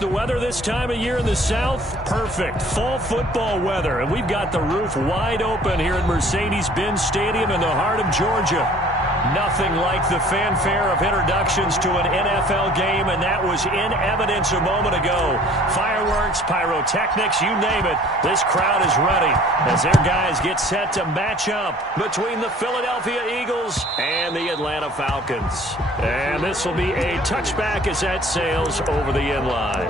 The weather this time of year in the South, perfect. Fall football weather, and we've got the roof wide open here at Mercedes-Benz Stadium in the heart of Georgia. Nothing like the fanfare of introductions to an NFL game, and that was in evidence a moment ago. Fireworks, pyrotechnics, you name it. This crowd is ready as their guys get set to match up between the Philadelphia Eagles and the Atlanta Falcons. And this will be a touchback as that sails over the end line.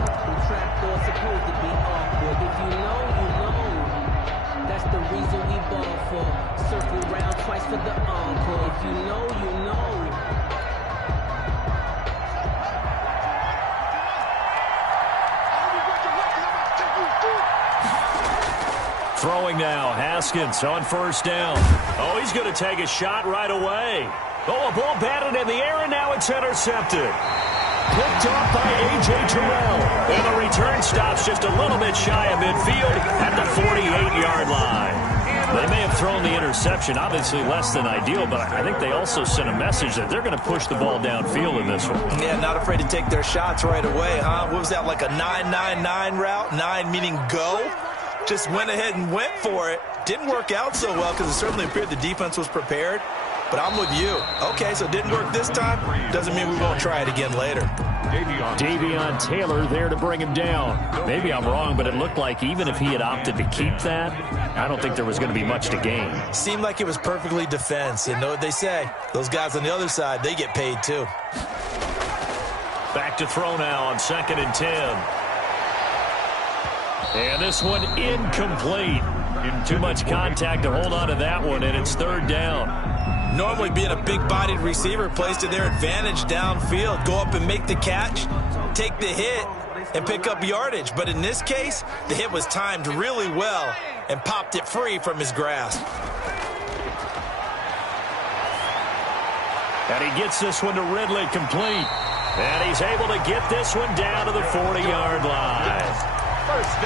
Throwing now, Haskins on first down. Oh, he's going to take a shot right away. Oh, a ball batted in the air, and now it's intercepted. Picked off by A.J. Terrell. And the return stops just a little bit shy of midfield at the 48-yard line. They may have thrown the interception, obviously less than ideal, but I think they also sent a message that they're going to push the ball downfield in this one. Yeah, not afraid to take their shots right away, huh? What was that, like a 9-9-9 route? 9 meaning go? Just went ahead and went for it. Didn't work out so well because it certainly appeared the defense was prepared. But I'm with you. Okay, so it didn't work this time. Doesn't mean we won't try it again later. Davion Taylor there to bring him down. Maybe I'm wrong, but it looked like even if he had opted to keep that, I don't think there was going to be much to gain. Seemed like it was perfectly defense. And know what they say? Those guys on the other side, they get paid too. Back to throw now on 2nd and 10. And this one incomplete. Too much contact to hold on to that one, and it's 3rd down. Normally being a big-bodied receiver plays to their advantage downfield. Go up and make the catch, take the hit, and pick up yardage. But in this case, the hit was timed really well and popped it free from his grasp. And he gets this one to Ridley complete. And he's able to get this one down to the 40-yard line.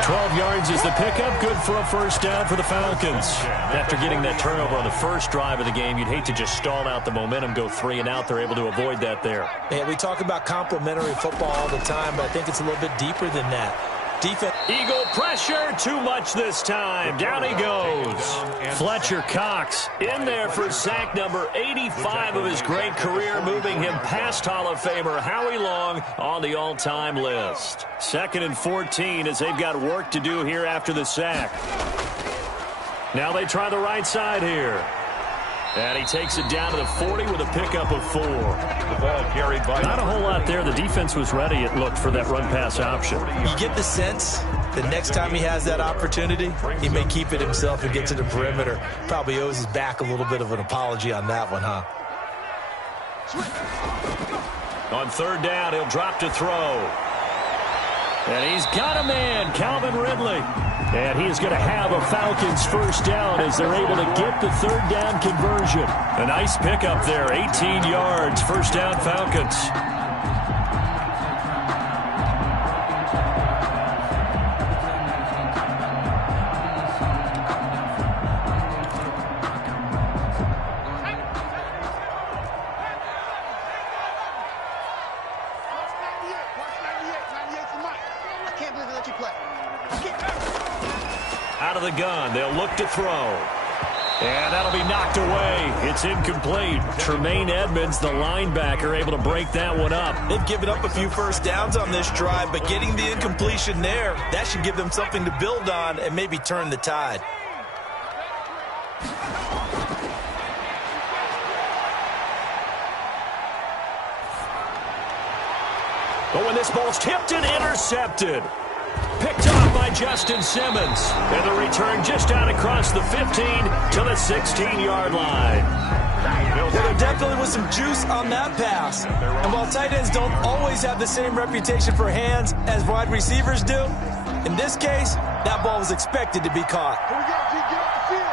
12 yards is the pickup. Good for a first down for the Falcons. After getting that turnover on the first drive of the game, you'd hate to just stall out the momentum, go 3 and out. They're able to avoid that there. Yeah, we talk about complementary football all the time, but I think it's a little bit deeper than that. Defense. Eagle pressure, too much this time. Down he goes. Fletcher Cox in there for sack number 85 of his great career, moving him past Hall of Famer Howie Long on the all-time list. 2nd and 14 as they've got work to do here after the sack. Now they try the right side here. And he takes it down to the 40 with a pickup of 4. The ball carried by... Not a whole lot there. The defense was ready, it looked, for that run-pass option. You get the sense that next time he has that opportunity, he may keep it himself and get to the perimeter. Probably owes his back a little bit of an apology on that one, huh? On 3rd down, he'll drop to throw. And he's got a man, Calvin Ridley. And he is going to have a Falcons first down as they're able to get the 3rd down conversion. A nice pickup there, 18 yards, first down Falcons. Out of the gun, they'll look to throw. And that'll be knocked away. It's incomplete. Tremaine Edmonds, the linebacker, able to break that one up. They've given up a few first downs on this drive, but getting the incompletion there, that should give them something to build on and maybe turn the tide. But when this ball's tipped and intercepted. Picked off by Justin Simmons. And the return just out across the 15 to the 16-yard line. Well, there definitely was some juice on that pass. And while tight ends don't always have the same reputation for hands as wide receivers do, in this case, that ball was expected to be caught. Here we go, G, get off the field.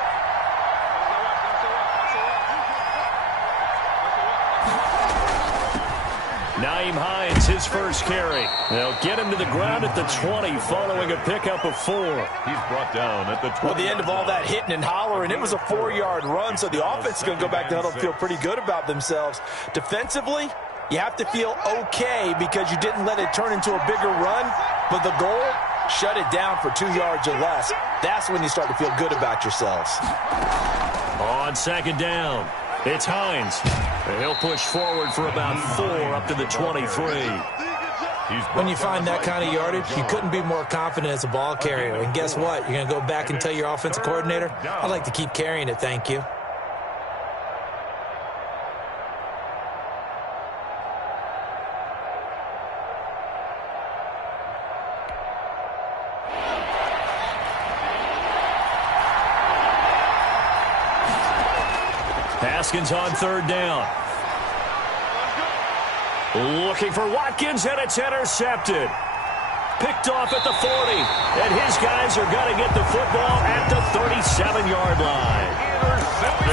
Naeem Hines, his first carry. They'll get him to the ground at the 20 following a pickup of 4. He's brought down at the 20. Well, the end of all that hitting and hollering, it was a 4-yard run, so the offense is going to go back to huddle and feel pretty good about themselves. Defensively, you have to feel okay because you didn't let it turn into a bigger run. But the goal, shut it down for 2 yards or less. That's when you start to feel good about yourselves. On second down, it's Hines. And he'll push forward for about 4 up to the 23. When you find that kind of yardage, you couldn't be more confident as a ball carrier. And guess what? You're going to go back and tell your offensive coordinator, I'd like to keep carrying it, thank you. Haskins on third down. Looking for Watkins, and it's intercepted. Picked off at the 40, and his guys are going to get the football at the 37-yard line.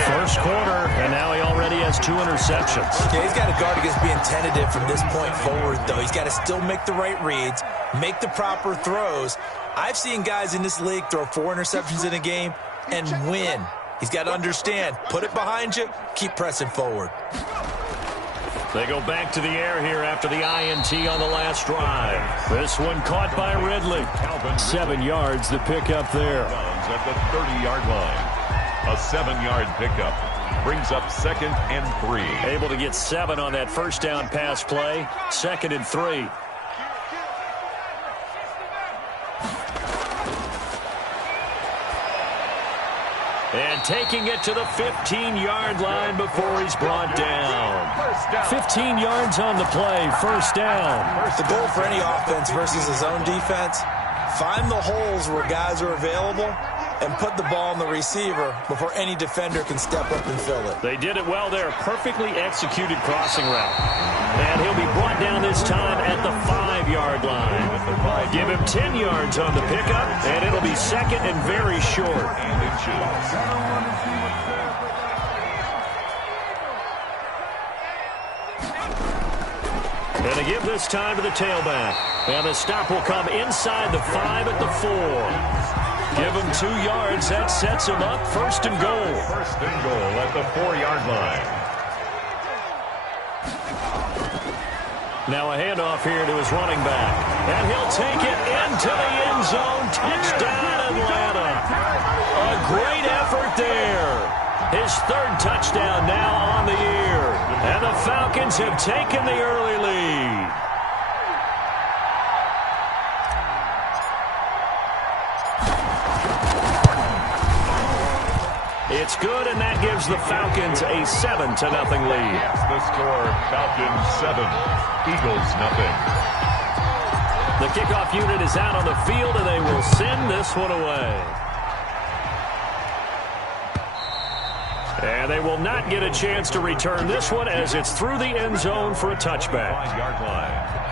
First quarter, and now he already has 2 interceptions. Yeah, he's got to guard against being tentative from this point forward, though. He's got to still make the right reads, make the proper throws. I've seen guys in this league throw 4 interceptions in a game and win. He's got to understand, put it behind you, keep pressing forward. They go back to the air here after the INT on the last drive. This one caught by Ridley. 7 yards the pickup there. At the 30-yard line. A 7-yard pickup. Brings up 2nd and 3. Able to get 7 on that first down pass play. 2nd and 3. And taking it to the 15-yard line before he's brought down. 15 yards on the play, first down. The goal for any offense versus his own defense, find the holes where guys are available and put the ball on the receiver before any defender can step up and fill it. They did it well there. Perfectly executed crossing route. And he'll be brought down this time at the 5-yard line. Give him 10 yards on the pickup, and it'll be 2nd and very short. And to give this time to the tailback. And the stop will come inside the 5 at the 4. Give him 2 yards. That sets him up. 1st and goal. 1st and goal at the 4-yard line. Now a handoff here to his running back. And he'll take it into the end zone. Touchdown, Atlanta. A great effort there. His 3rd touchdown now on the year. And the Falcons have taken the early lead. It's good, and that gives the Falcons a 7-0 lead. The score, Falcons 7, Eagles nothing. The kickoff unit is out on the field, and they will send this one away. And they will not get a chance to return this one as it's through the end zone for a touchback. 5-yard line.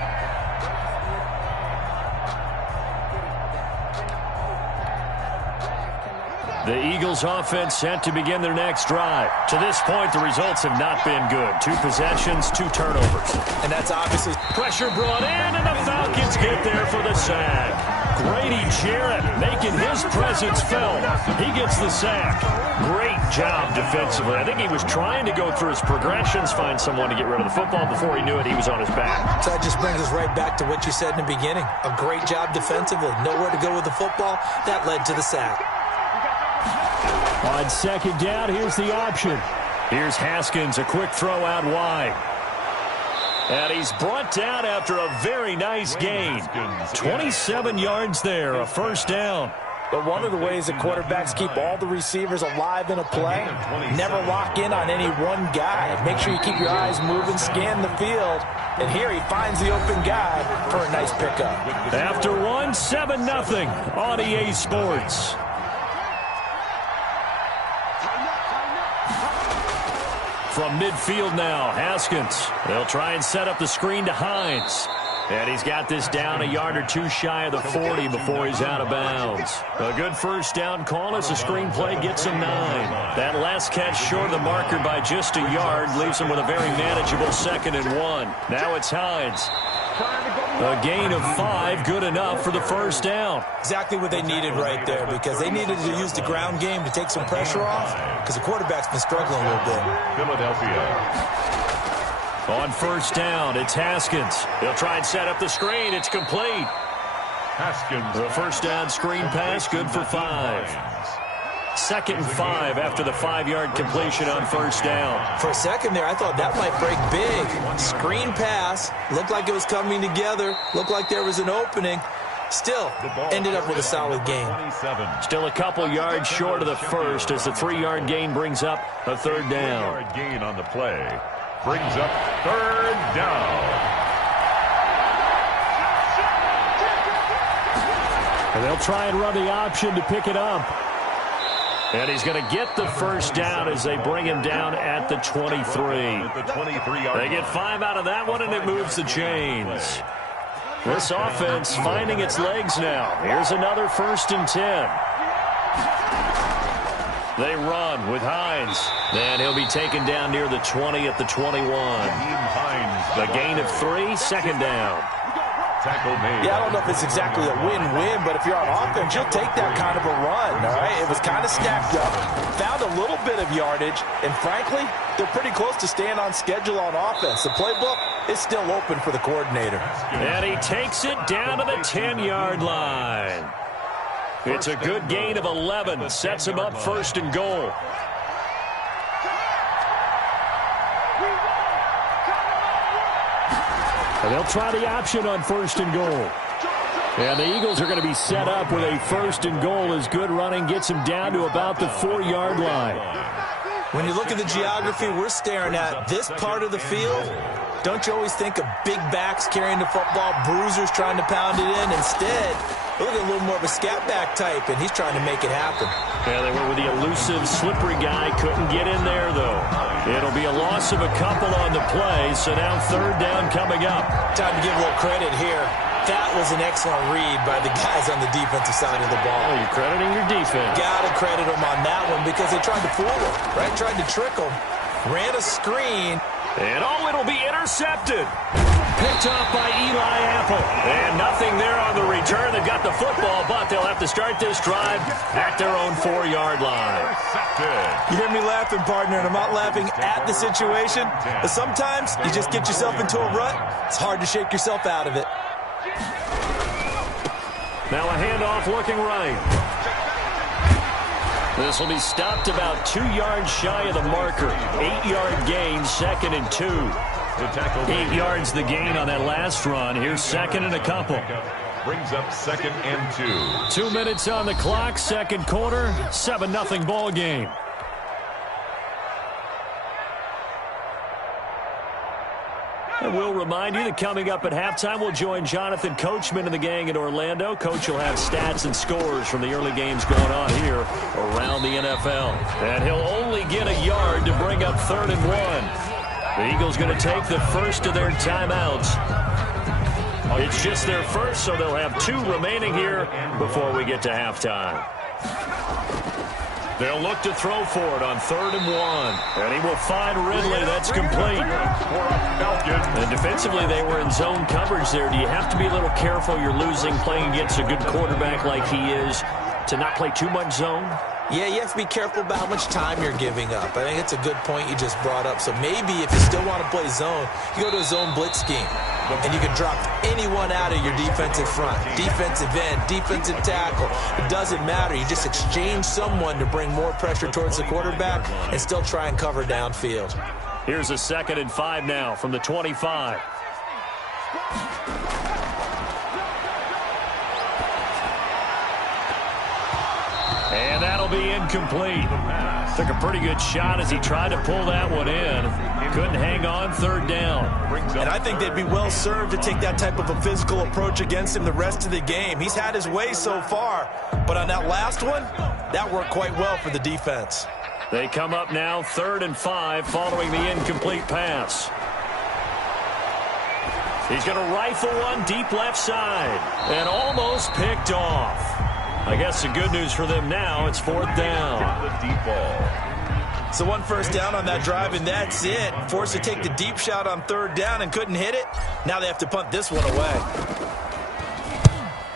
The Eagles offense set to begin their next drive. To this point, the results have not been good. 2 possessions, 2 turnovers. And that's obviously Pressure brought in, and the Falcons get there for the sack. Grady Jarrett making his presence felt. He gets the sack. Great job defensively. I think he was trying to go through his progressions, find someone to get rid of the football. Before he knew it, he was on his back. So that just brings us right back to what you said in the beginning. A great job defensively. Nowhere to go with the football. That led to the sack. On 2nd down, here's the option. Here's Haskins, a quick throw out wide. And he's brought down after a very nice gain. 27 yards there, a 1st down. But one of the ways that quarterbacks keep all the receivers alive in a play, never lock in on any one guy. Make sure you keep your eyes moving, scan the field. And here he finds the open guy for a nice pickup. After one, 7-0 on EA Sports. From midfield now, Haskins. They'll try and set up the screen to Hines. And he's got this down a yard or 2 shy of the 40 before he's out of bounds. A good 1st down call as the screen play gets him 9. That last catch short of the marker by just a yard leaves him with a very manageable 2nd and 1. Now it's Hines. A gain of 5, good enough for the 1st down. Exactly what they needed right there, because they needed to use the ground game to take some pressure off, because the quarterback's been struggling a little bit. Philadelphia. On 1st down, it's Haskins. He'll try and set up the screen. It's complete. The first down screen pass, good for 5. 2nd and 5 after the 5-yard completion on first down. For a second there, I thought that might break big. Screen pass, looked like it was coming together, looked like there was an opening. Still, ended up with a solid gain. Still a couple yards short of the first as the 3-yard gain brings up a 3rd down. 3-yard gain on the play brings up 3rd down. And they'll try and run the option to pick it up. And he's going to get the first down as they bring him down at the 23. They get 5 out of that one, and it moves the chains. This offense finding its legs now. Here's another 1st and 10. They run with Hines. And he'll be taken down near the 20 at the 21. The gain of 3, 2nd down. Yeah, I don't know if it's exactly a win-win, but if you're on offense, you'll take that kind of a run, all right? It was kind of stacked up, found a little bit of yardage, and frankly, they're pretty close to staying on schedule on offense. The playbook is still open for the coordinator. And he takes it down to the 10-yard line. It's a good gain of 11, sets him up 1st and goal. And they'll try the option on 1st and goal. And the Eagles are going to be set up with a 1st and goal as good running gets them down to about the 4-yard line. When you look at the geography we're staring at, this part of the field, don't you always think of big backs carrying the football, bruisers trying to pound it in? Instead, look at a little more of a scat back type, and he's trying to make it happen. Yeah, they went with the elusive, slippery guy. Couldn't get in there, though. It'll be a loss of a couple on the play, so now 3rd down coming up. Time to give a little credit here. That was an excellent read by the guys on the defensive side of the ball. Oh, you're crediting your defense. Got to credit them on that one because they tried to fool them, right? Tried to trick them. Ran a screen. And, it'll be intercepted. Picked off by Eli Apple. And nothing there on the return. They've got the football, but they'll have to start this drive at their own 4-yard line. You hear me laughing, partner, and I'm not laughing at the situation. But sometimes you just get yourself into a rut. It's hard to shake yourself out of it. Now a handoff looking right. This will be stopped about 2 yards shy of the marker. 8-yard gain, 2nd and 2. 8 yards the gain on that last run. Here's 2nd and a couple. Brings up 2nd and 2. 2 minutes on the clock, 2nd quarter, 7-0 ball game. And we'll remind you that coming up at halftime, we'll join Jonathan Coachman and the gang in Orlando. Coach will have stats and scores from the early games going on here around the NFL. And he'll only get a yard to bring up 3rd and 1. The Eagles going to take the first of their timeouts. It's just their first, so they'll have 2 remaining here before we get to halftime. They'll look to throw for it on 3rd and 1. And he will find Ridley. That's complete. And defensively, they were in zone coverage there. Do you have to be a little careful? You're losing, playing against a good quarterback like he is, to not play too much zone? Yeah, you have to be careful about how much time you're giving up. I think it's a good point you just brought up. So maybe if you still want to play zone, you go to a zone blitz scheme. And you can drop anyone out of your defensive front, defensive end, defensive tackle. It doesn't matter. You just exchange someone to bring more pressure towards the quarterback and still try and cover downfield. Here's a 2nd and 5 now from the 25. And that'll be incomplete. Took a pretty good shot as he tried to pull that one in. Couldn't hang on, 3rd down. And I think they'd be well served to take that type of a physical approach against him the rest of the game. He's had his way so far, but on that last one, that worked quite well for the defense. They come up now 3rd and 5 following the incomplete pass. He's going to rifle one deep left side and almost picked off. I guess the good news for them now, it's 4th down. The deep ball. So 1 first down on that drive, and that's it. Forced to take the deep shot on 3rd down and couldn't hit it. Now they have to punt this one away.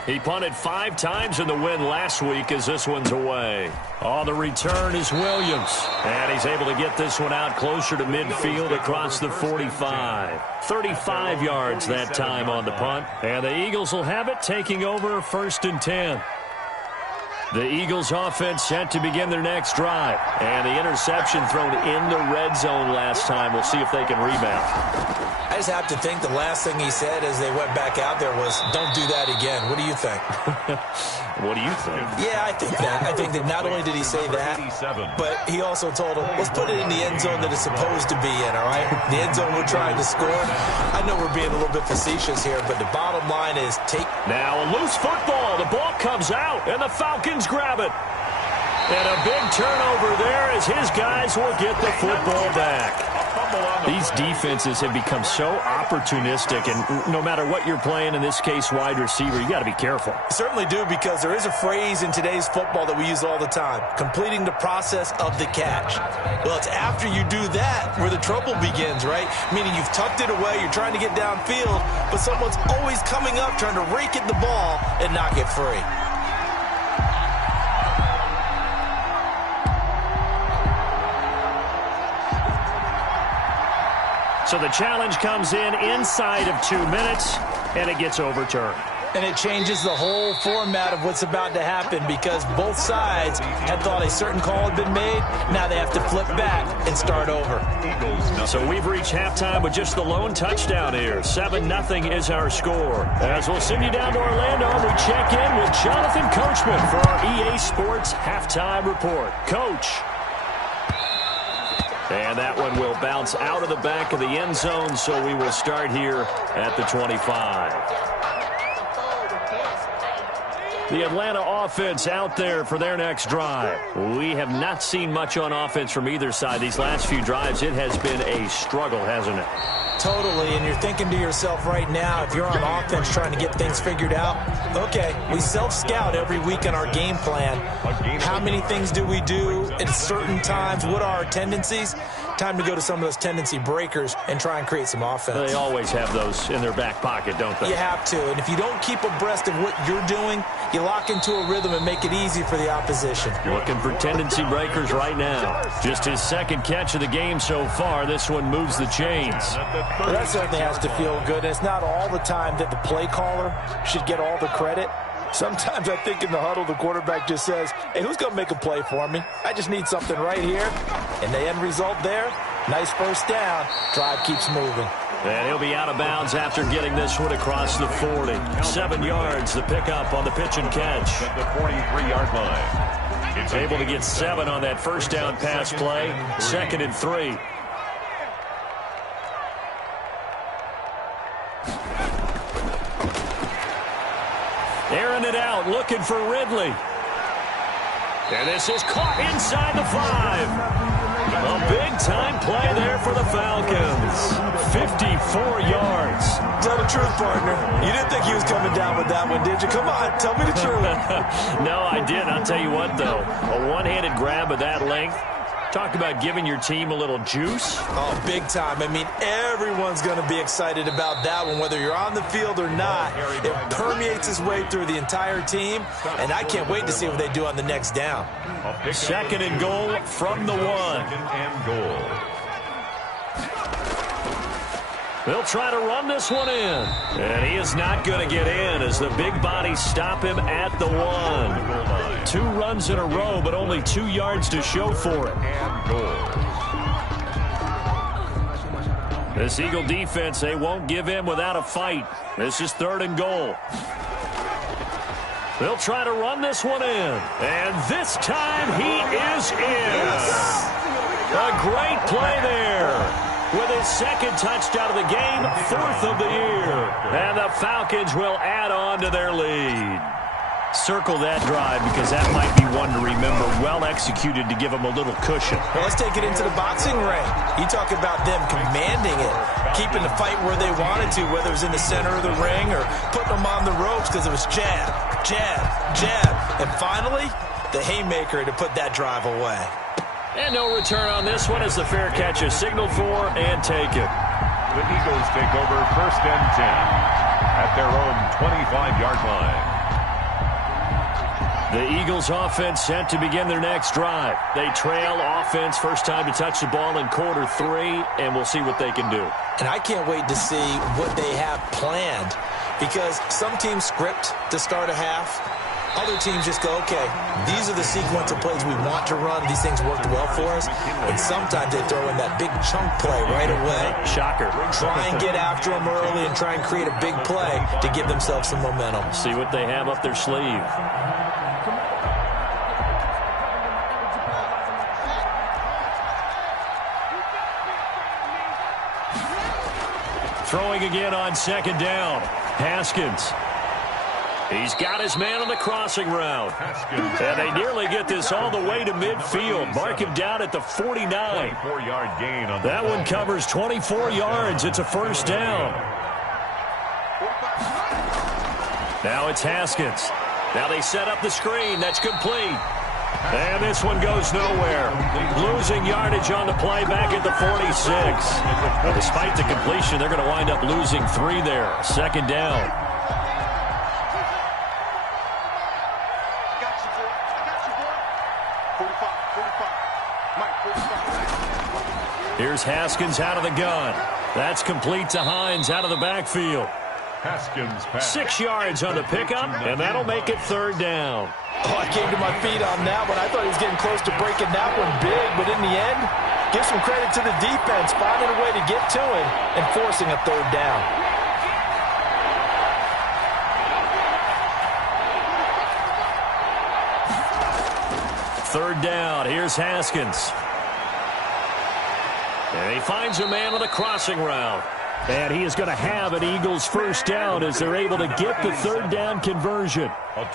He punted 5 times in the win last week as this one's away. On the return is Williams. And he's able to get this one out closer to midfield across the 45. 35 yards that time on the punt. And the Eagles will have it, taking over 1st and 10. The Eagles offense set to begin their next drive. And the interception thrown in the red zone last time. We'll see if they can rebound. I just have to think the last thing he said as they went back out there was, don't do that again. What do you think? What do you think? Yeah, I think that. I think that not only did he say that, but he also told him, let's put it in the end zone that it's supposed to be in, all right? The end zone we're trying to score. I know we're being a little bit facetious here, but the bottom line is take... Now a loose football. The ball comes out, and the Falcons grab it. And a big turnover there as his guys will get the football back. These defenses have become so opportunistic, and no matter what you're playing, in this case wide receiver, you got to be careful. Certainly do, because there is a phrase in today's football that we use all the time, completing the process of the catch. Well, it's after you do that where the trouble begins, right? Meaning you've tucked it away, you're trying to get downfield, but someone's always coming up trying to rake at the ball and knock it free. So the challenge comes in inside of 2 minutes, and it gets overturned. And it changes the whole format of what's about to happen, because both sides had thought a certain call had been made. Now they have to flip back and start over. So we've reached halftime with just the lone touchdown here. 7-0 is our score. As we'll send you down to Orlando, we check in with Jonathan Coachman for our EA Sports Halftime Report. Coach. And that one will bounce out of the back of the end zone, so we will start here at the 25. The Atlanta offense out there for their next drive. We have not seen much on offense from either side. These last few drives, it has been a struggle, hasn't it? Totally, and you're thinking to yourself right now, if you're on offense trying to get things figured out, okay, we self-scout every week in our game plan. How many things do we do at certain times? What are our tendencies? Time to go to some of those tendency breakers and try and create some offense. They always have those in their back pocket, don't they? You have to, and if you don't keep abreast of what you're doing, you lock into a rhythm and make it easy for the opposition. Looking for tendency breakers right now. Just his second catch of the game so far. This one moves the chains. Well, that certainly has to feel good. And it's not all the time that the play caller should get all the credit. Sometimes I think in the huddle, the quarterback just says, hey, who's going to make a play for me? I just need something right here. And the end result there, nice first down. Drive keeps moving. And he'll be out of bounds after getting this one across the 40. 7 yards, the pickup on the pitch and catch. At the 43-yard line. It's able to get 7 on that first down pass play. 2nd and 3. Airing it out, looking for Ridley. And this is caught inside the 5. A big-time play there for the Falcons. 54 yards. Tell the truth, partner. You didn't think he was coming down with that one, did you? Come on, tell me the truth. No, I didn't. I'll tell you what, though. A one-handed grab of that length. Talk about giving your team a little juice. Oh, big time. I mean, everyone's going to be excited about that one, whether you're on the field or not. It permeates its way through the entire team, and I can't wait to see what they do on the next down. 2nd and goal from the 1. 2nd and goal. They'll try to run this one in. And he is not going to get in as the big bodies stop him at the 1. 2 runs in a row, but only 2 yards to show for it. And goal. This Eagle defense, they won't give in without a fight. This is 3rd and goal. They'll try to run this one in. And this time he is in. A great play there. With his 2nd touchdown of the game, 4th of the year. And the Falcons will add on to their lead. Circle that drive because that might be one to remember. Well executed to give them a little cushion. Well, let's take it into the boxing ring. You talk about them commanding it, keeping the fight where they wanted to, whether it was in the center of the ring or putting them on the ropes because it was jab, jab, jab. And finally, the haymaker to put that drive away. And no return on this one as the fair catch is signaled for and taken. The Eagles take over 1st and 10 at their own 25-yard line. The Eagles offense set to begin their next drive. They trail offense, first time to touch the ball in quarter 3, and we'll see what they can do. And I can't wait to see what they have planned, because some teams script to start a half. Other teams just go, okay, these are the sequence of plays we want to run. These things worked well for us. And sometimes they throw in that big chunk play right away. Shocker. Try and get after them early and try and create a big play to give themselves some momentum. See what they have up their sleeve. Throwing again on second down. Haskins. He's got his man on the crossing route. And they nearly get this all the way to midfield. Mark him down at the 49. 24-yard gain on that one covers 24 yards. It's a first down. Now it's Haskins. Now they set up the screen. That's complete. And this one goes nowhere. Losing yardage on the play back at the 46. Well, despite the completion, they're going to wind up losing 3 there. Second down. Here's Haskins out of the gun. That's complete to Hines out of the backfield. Haskins pass. 6 yards on the pickup, and that'll make it third down. Oh, I came to my feet on that one. I thought he was getting close to breaking that one big, but in the end, give some credit to the defense, finding a way to get to him and forcing a third down. Third down. Here's Haskins. And he finds a man on the crossing route. And he is going to have an Eagles first down as they're able to get the third down conversion.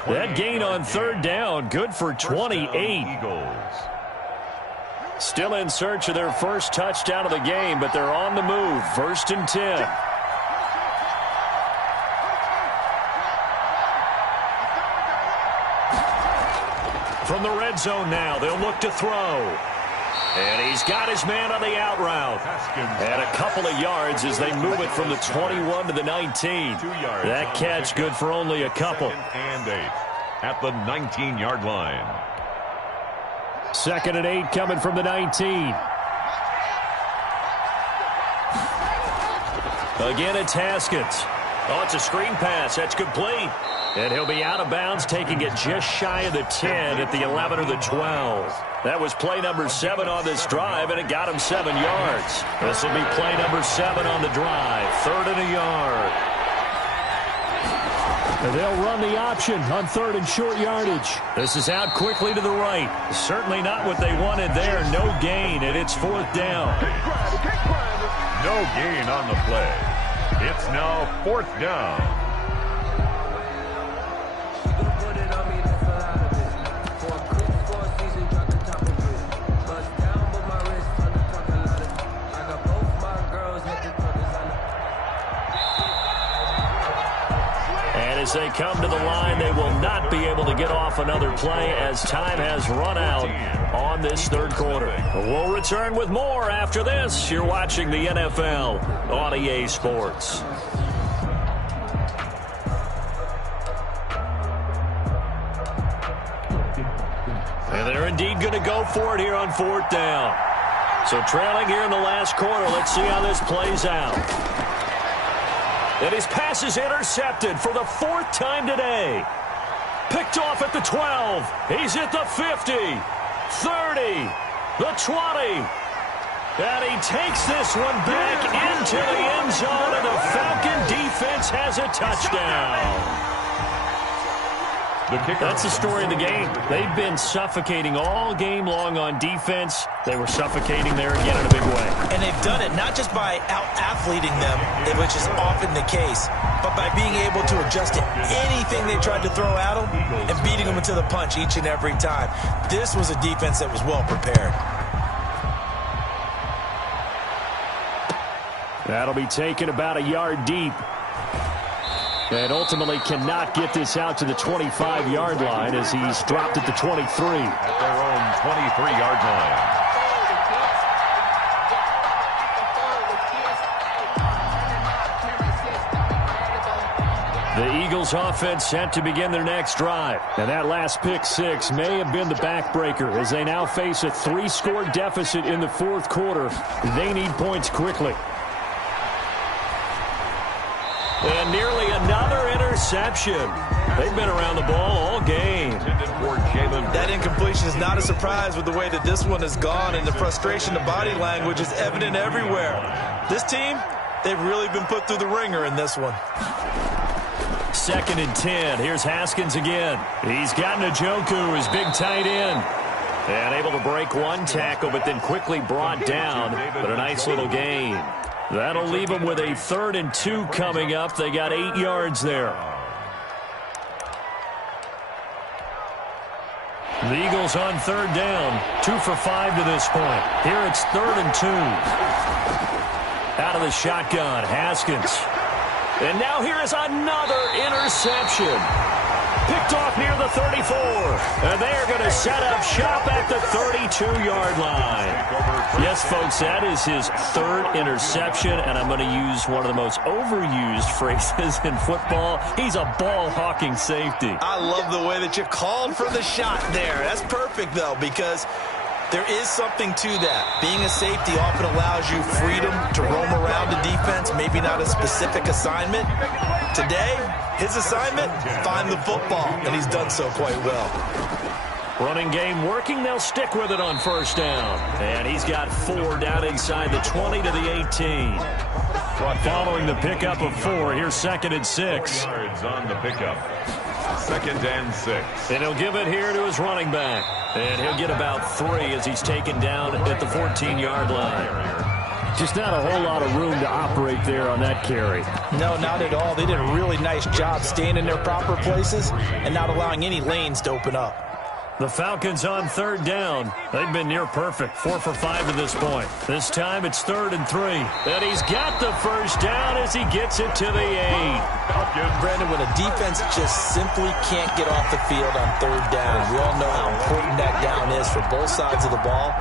That gain on third down, good for 28. Still in search of their first touchdown of the game, but they're on the move. First and 10. From the red zone now, they'll look to throw. And he's got his man on the out route. And a couple of yards as they move it from the 21 to the 19. That catch good for only a couple. And 8 at the 19-yard line. Second and 8 coming from the 19. Again, it's Haskins. Oh, it's a screen pass. That's complete. And he'll be out of bounds, taking it just shy of the 10 at the 11 or the 12. That was play number 7 on this drive, and it got him 7 yards. This will be play number 7 on the drive. 3rd and a yard. And they'll run the option on 3rd and short yardage. This is out quickly to the right. Certainly not what they wanted there. No gain, and it's 4th down. No gain on the play. It's now 4th down. As they come to the line, they will not be able to get off another play as time has run out on this third quarter. We'll return with more after this. You're watching the NFL on EA Sports. And they're indeed going to go for it here on 4th down. So trailing here in the last quarter, let's see how this plays out. And his pass is intercepted for the 4th time today. Picked off at the 12. He's at the 50, 30, the 20. And he takes this one back into the end zone, and the Falcon defense has a touchdown. That's the story of the game. They've been suffocating all game long on defense. They were suffocating there again in a big way. And they've done it not just by out-athleting them, which is often the case, but by being able to adjust to anything they tried to throw at them and beating them into the punch each and every time. This was a defense that was well prepared. That'll be taken about a yard deep. And ultimately cannot get this out to the 25-yard line as he's dropped at the 23. At their own 23-yard line. The Eagles offense set to begin their next drive. And that last pick six may have been the backbreaker as they now face a 3-score deficit in the fourth quarter. They need points quickly. And nearly another interception. They've been around the ball all game. That incompletion is not a surprise with the way that this one has gone, and the frustration, the body language is evident everywhere. This team, they've really been put through the ringer in this one. 2nd and 10. Here's Haskins again. He's got Njoku, his big tight end. And able to break one tackle, but then quickly brought down. But a nice little gain. That'll leave them with a 3rd and 2 coming up. They got 8 yards there. The Eagles on 3rd down. 2 for 5 to this point. Here it's 3rd and 2. Out of the shotgun, Haskins. And now here is another interception. Picked off near the 34. And they are going to set up shop at the 32-yard line. Yes, folks, that is his 3rd interception, and I'm going to use one of the most overused phrases in football. He's a ball-hawking safety. I love the way that you called for the shot there. That's perfect, though, because there is something to that. Being a safety often allows you freedom to roam around the defense, maybe not a specific assignment. Today, his assignment, find the football, and he's done so quite well. Running game working. They'll stick with it on 1st down. And he's got 4 down inside the 20 to the 18. Following the pickup of 4, here's 2nd and 6. Yards on the pickup. 2nd and 6. And he'll give it here to his running back. And he'll get about 3 as he's taken down at the 14-yard line. Just not a whole lot of room to operate there on that carry. No, not at all. They did a really nice job staying in their proper places and not allowing any lanes to open up. The Falcons on 3rd down. They've been near perfect. 4 for 5 to this point. This time it's 3rd and 3. And he's got the 1st down as he gets it to the 8. Brandon, when a defense just simply can't get off the field on 3rd down, we all know how important that down is for both sides of the ball.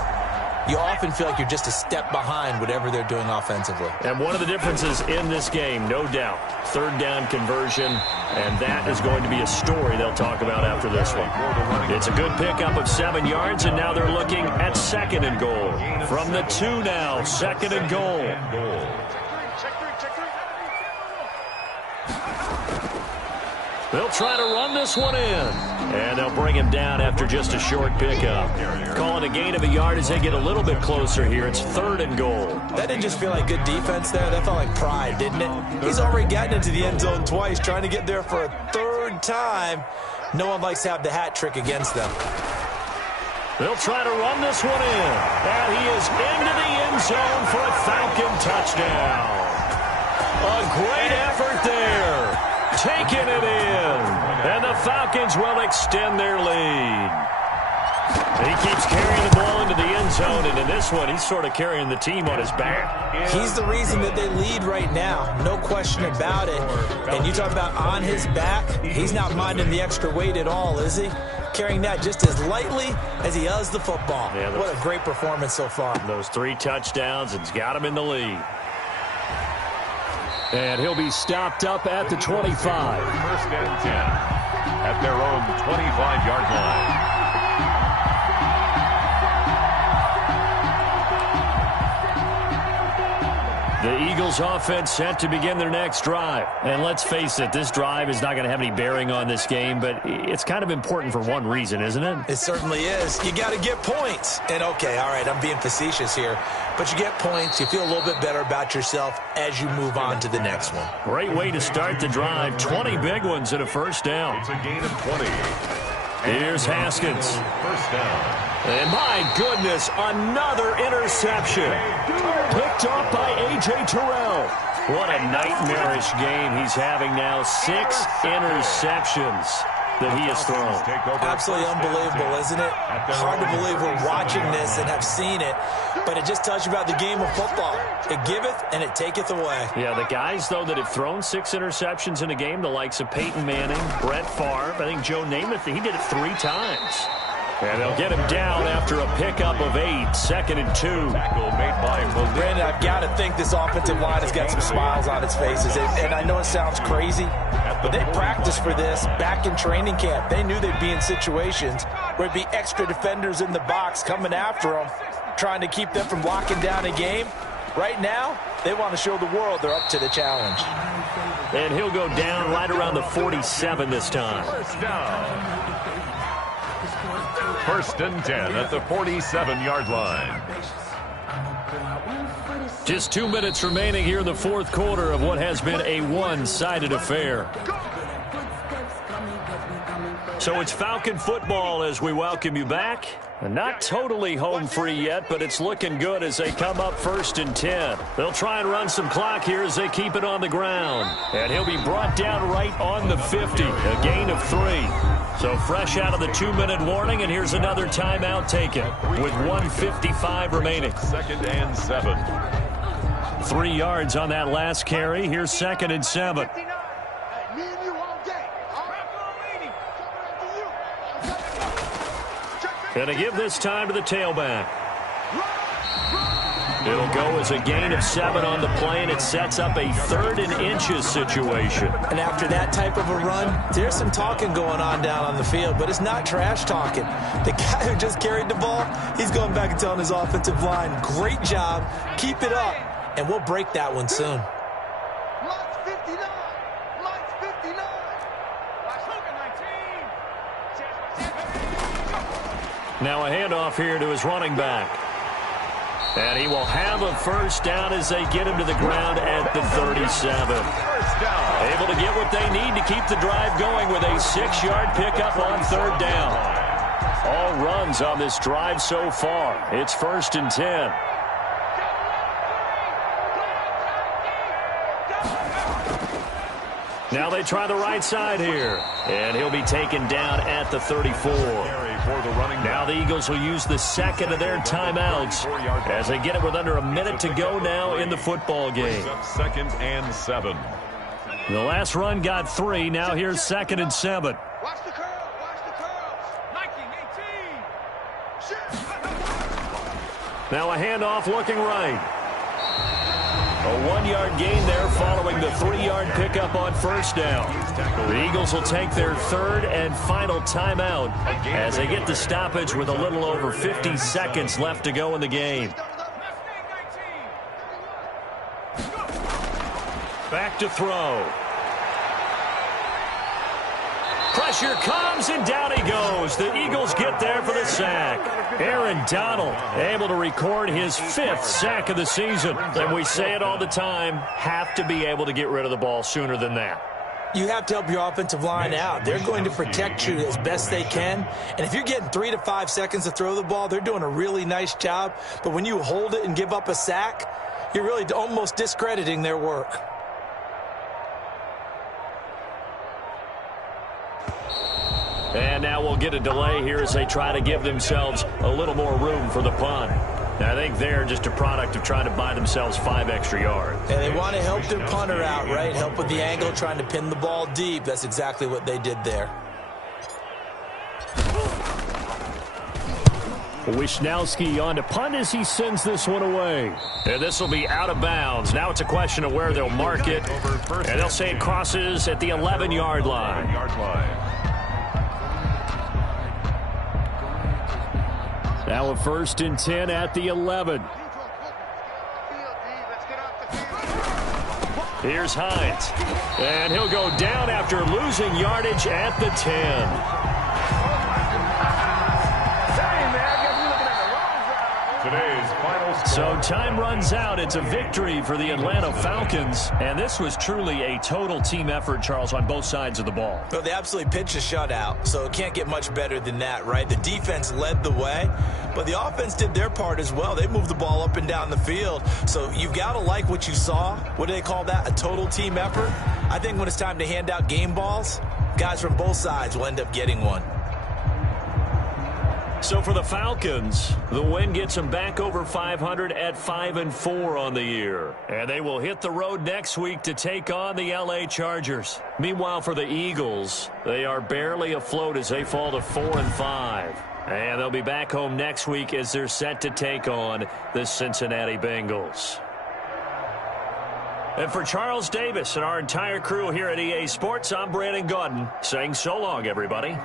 You often feel like you're just a step behind whatever they're doing offensively. And one of the differences in this game, no doubt, 3rd down conversion, and that is going to be a story they'll talk about after this one. It's a good pickup of 7 yards, and now they're looking at 2nd and goal. From the 2 now, 2nd and goal. They'll try to run this one in. And they'll bring him down after just a short pickup. Calling a gain of a yard as they get a little bit closer here. It's 3rd and goal. That didn't just feel like good defense there. That felt like pride, didn't it? He's already gotten into the end zone twice, trying to get there for a 3rd time. No one likes to have the hat trick against them. They'll try to run this one in. And he is into the end zone for a Falcon touchdown. A great effort there. Taking it in. And the Falcons will extend their lead. He keeps carrying the ball into the end zone, and in this one, he's sort of carrying the team on his back. He's the reason that they lead right now. No question about it. And you talk about on his back, he's not minding the extra weight at all, is he? Carrying that just as lightly as he does the football. Yeah, what a great performance so far. Those 3 touchdowns, it's got him in the lead. And he'll be stopped up at the 25. 1st and 10 at their own 25-yard line. The Eagles offense set to begin their next drive. And let's face it, this drive is not going to have any bearing on this game, but it's kind of important for one reason, isn't it? It certainly is. You got to get points. And okay, all right, I'm being facetious here, but you get points, you feel a little bit better about yourself as you move on to the next one. Great way to start the drive. 20 big ones and a 1st down. It's a gain of 20. Here's Haskins. 1st down. And my goodness, another interception. Picked up by A.J. Terrell. What a nightmarish game he's having now. 6 interceptions that he has thrown. Absolutely unbelievable, isn't it? Hard to believe we're watching this and have seen it, but it just tells you about the game of football. It giveth and it taketh away. Yeah, the guys, though, that have thrown 6 interceptions in a game, the likes of Peyton Manning, Brett Favre, I think Joe Namath, he did it 3 times. And they'll get him down after a pickup of 8, 2nd and 2. Tackle made by Brandon, I've got to think this offensive line has got some smiles on its faces. And I know it sounds crazy, but they practiced for this back in training camp. They knew they'd be in situations where it'd be extra defenders in the box coming after them, trying to keep them from locking down a game. Right now, they want to show the world they're up to the challenge. And he'll go down right around the 47 this time. first down. 1st and 10 at the 47-yard line. Just 2 minutes remaining here in the 4th quarter of what has been a one-sided affair. So it's Falcon football as we welcome you back. Not totally home free yet, but it's looking good as they come up 1st and 10. They'll try and run some clock here as they keep it on the ground. And he'll be brought down right on the 50, a gain of 3. So fresh out of the 2-minute warning, and here's another timeout taken with 1:55 remaining. 2nd and 7. 3 yards on that last carry. Here's 2nd and 7. And to give this time to the tailback. It'll go as a gain of 7 on the play, and it sets up a 3rd and inches situation. And after that type of a run, there's some talking going on down on the field, but it's not trash talking. The guy who just carried the ball, he's going back and telling his offensive line, great job, keep it up, and we'll break that one soon. Now a handoff here to his running back. And he will have a 1st down as they get him to the ground at the 37. 1st down. Able to get what they need to keep the drive going with a 6-yard pickup on 3rd down. All runs on this drive so far. It's 1st and 10. Now they try the right side here. And he'll be taken down at the 34. Now the Eagles will use the 2nd of their timeouts as they get it with under a minute to go now in the football game. 2nd and 7. The last run got 3. Now here's 2nd and 7. Watch the curl. Watch the curls. Nike 18. Now a handoff looking right. A 1-yard gain there following the 3-yard pickup on 1st down. The Eagles will take their 3rd and final timeout as they get the stoppage with a little over 50 seconds left to go in the game. Back to throw. Pressure comes, and down he goes. The Eagles get there for the sack. Aaron Donald able to record his 5th sack of the season. And we say it all the time, have to be able to get rid of the ball sooner than that. You have to help your offensive line out. They're going to protect you as best they can. And if you're getting 3 to 5 seconds to throw the ball, they're doing a really nice job. But when you hold it and give up a sack, you're really almost discrediting their work. And now we'll get a delay here as they try to give themselves a little more room for the punt. I think they're just a product of trying to buy themselves 5 extra yards. And they want to help their punter out, right? Help with the angle, trying to pin the ball deep. That's exactly what they did there. Wisnowski on to punt as he sends this one away. And this will be out of bounds. Now it's a question of where they'll mark it. And they'll say it crosses at the 11-yard line. Now a 1st and 10 at the 11. Here's Hines. And he'll go down after losing yardage at the 10. Today's final score. So time runs out. It's a victory for the Atlanta Falcons. And this was truly a total team effort, Charles, on both sides of the ball. Well, they absolutely pitched a shutout, so it can't get much better than that, right? The defense led the way, but the offense did their part as well. They moved the ball up and down the field. So you've got to like what you saw. What do they call that? A total team effort? I think when it's time to hand out game balls, guys from both sides will end up getting one. So for the Falcons, the win gets them back over 500 at 5-4 on the year. And they will hit the road next week to take on the LA Chargers. Meanwhile, for the Eagles, they are barely afloat as they fall to 4-5. And they'll be back home next week as they're set to take on the Cincinnati Bengals. And for Charles Davis and our entire crew here at EA Sports, I'm Brandon Gaudin saying so long, everybody.